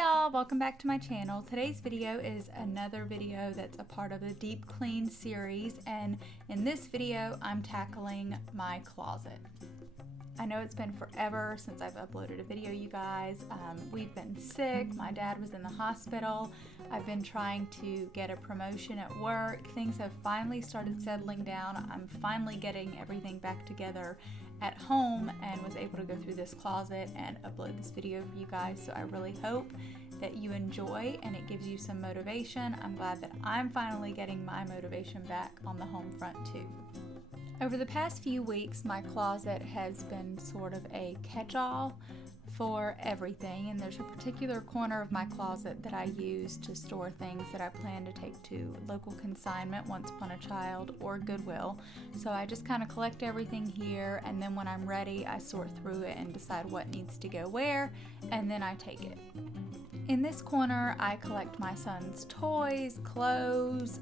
y'all, welcome back to my channel. Today's video is another video that's a part of the Deep Clean series, and in this video I'm tackling my closet. I know it's been forever since I've uploaded a video, you guys. We've been sick, my dad was in the hospital, I've been trying to get a promotion at work. Things have finally started settling down. I'm finally getting everything back together at home and was able to go through this closet and upload this video for you guys. So I really hope that you enjoy and it gives you some motivation. I'm glad that I'm finally getting my motivation back on the home front too. Over the past few weeks, my closet has been sort of a catch-all for everything, and there's a particular corner of my closet that I use to store things that I plan to take to local consignment, Once Upon a Child, or Goodwill. So I just kind of collect everything here, and then when I'm ready, I sort through it and decide what needs to go where, and then I take it. In this corner, I collect my son's toys, clothes,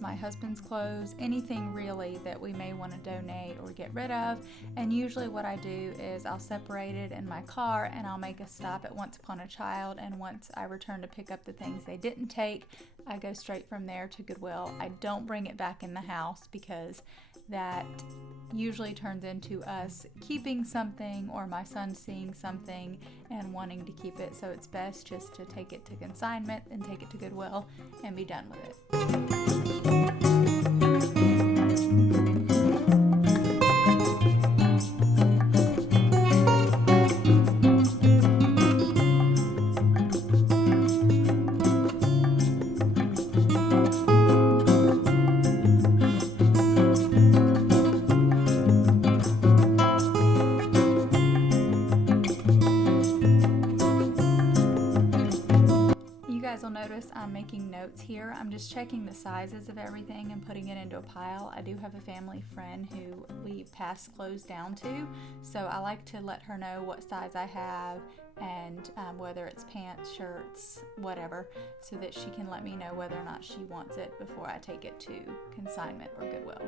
my husband's clothes, anything really that we may want to donate or get rid of. And usually what I do is I'll separate it in my car and I'll make a stop at Once Upon a Child, and once I return to pick up the things they didn't take, I go straight from there to Goodwill. I don't bring it back in the house because that usually turns into us keeping something or my son seeing something and wanting to keep it, so it's best just to take it to consignment and take it to Goodwill and be done with it. You'll notice I'm making notes here. I'm just checking the sizes of everything and putting it into a pile. I do have a family friend who we pass clothes down to, so I like to let her know what size I have and whether it's pants, shirts, whatever, so that she can let me know whether or not she wants it before I take it to consignment or Goodwill.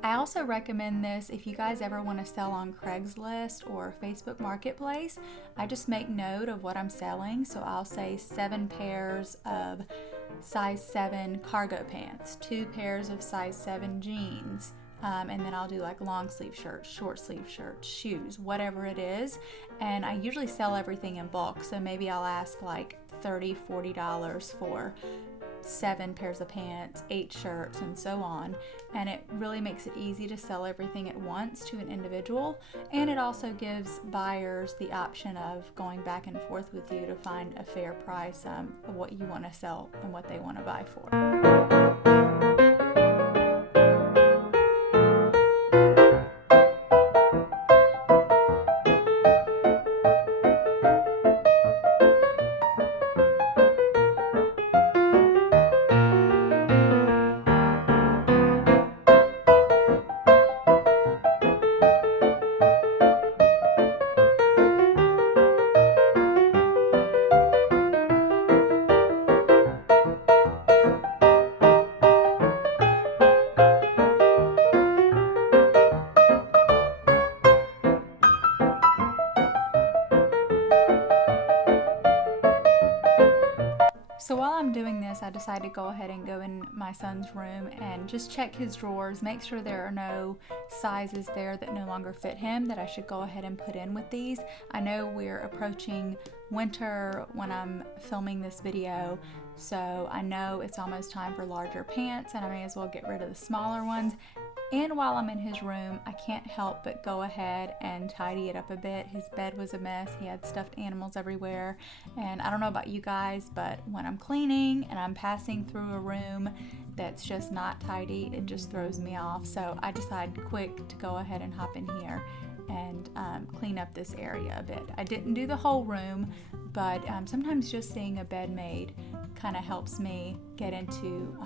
I also recommend this if you guys ever want to sell on Craigslist or Facebook Marketplace. I just make note of what I'm selling, so I'll say 7 pairs of size 7 cargo pants, 2 pairs of size 7 jeans, and then I'll do like long sleeve shirts, short sleeve shirts, shoes, whatever it is. And I usually sell everything in bulk, so maybe I'll ask like $30–40 for 7 pairs of pants, 8 shirts, and so on, and it really makes it easy to sell everything at once to an individual, and it also gives buyers the option of going back and forth with you to find a fair price of what you want to sell and what they want to buy for. So while I'm doing this, I decided to go ahead and go in my son's room and just check his drawers, make sure there are no sizes there that no longer fit him that I should go ahead and put in with these. I know we're approaching winter when I'm filming this video, so I know it's almost time for larger pants and I may as well get rid of the smaller ones. And while I'm in his room, I can't help but go ahead and tidy it up a bit. His bed was a mess. He had stuffed animals everywhere. And I don't know about you guys, but when I'm cleaning and I'm passing through a room that's just not tidy, it just throws me off. So I decided quick to go ahead and hop in here and clean up this area a bit. I didn't do the whole room, but sometimes just seeing a bed made kind of helps me get into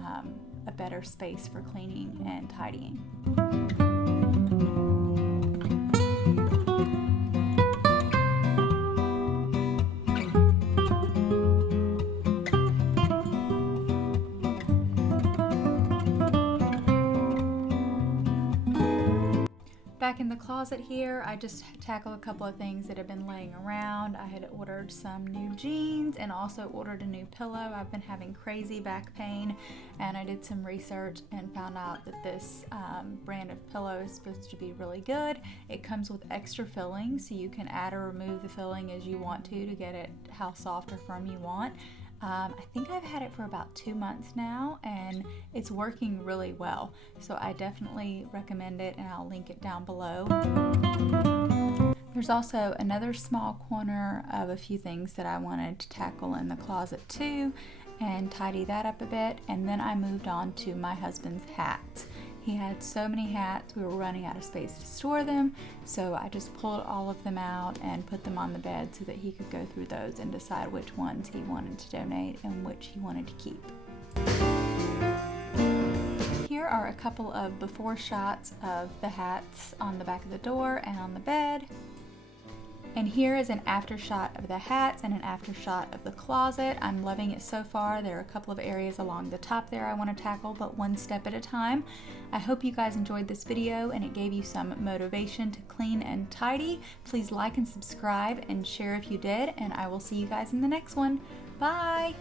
a better space for cleaning and tidying. Back in the closet here, I just tackled a couple of things that have been laying around. I had ordered some new jeans and also ordered a new pillow. I've been having crazy back pain, and I did some research and found out that this brand of pillow is supposed to be really good. It comes with extra filling, so you can add or remove the filling as you want to get it how soft or firm you want. I think I've had it for about 2 months now, and it's working really well. So I definitely recommend it, and I'll link it down below. There's also another small corner of a few things that I wanted to tackle in the closet too, and tidy that up a bit. And then I moved on to my husband's hats. He had so many hats, we were running out of space to store them, so I just pulled all of them out and put them on the bed so that he could go through those and decide which ones he wanted to donate and which he wanted to keep. Here are a couple of before shots of the hats on the back of the door and on the bed. And here is an after shot of the hats and an after shot of the closet. I'm loving it so far. There are a couple of areas along the top there I want to tackle, but one step at a time. I hope you guys enjoyed this video and it gave you some motivation to clean and tidy. Please like and subscribe and share if you did, and I will see you guys in the next one. Bye!